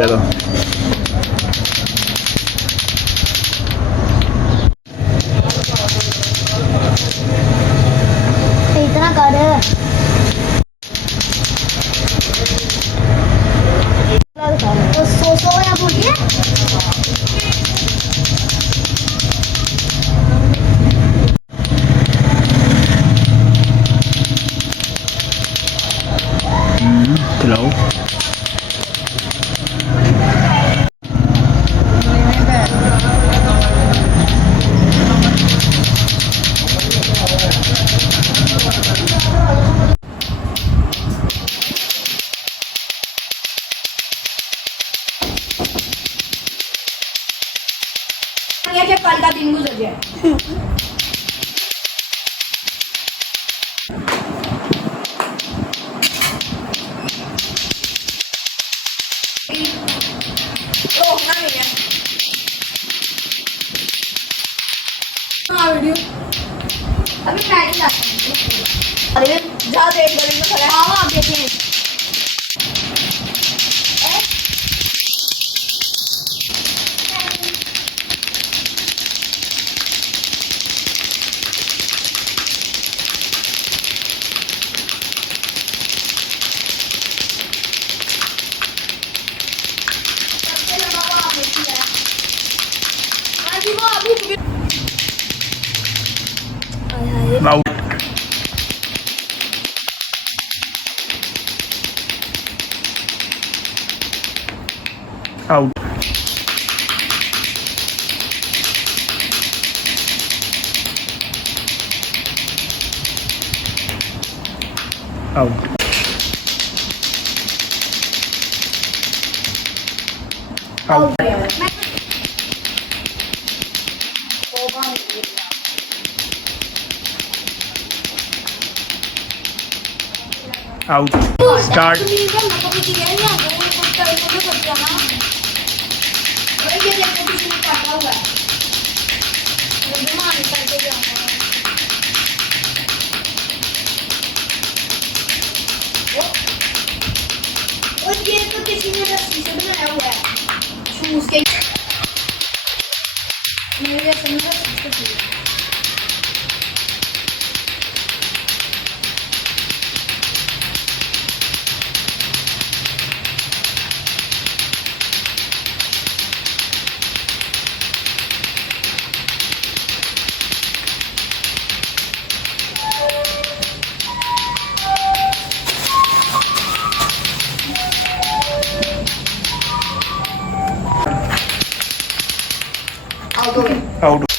चलो इतना कर तो सो या बोलिए खिलाओ ये कल का दिन गुजर गया रोकना नहीं है वीडियो अभी मैं नहीं जाता अरे जा देख गली में खड़ा हाँ आप देखें out out out out out start किसी ने रस्सी से बनाया हुआ है शूज के मेरे समझ आउट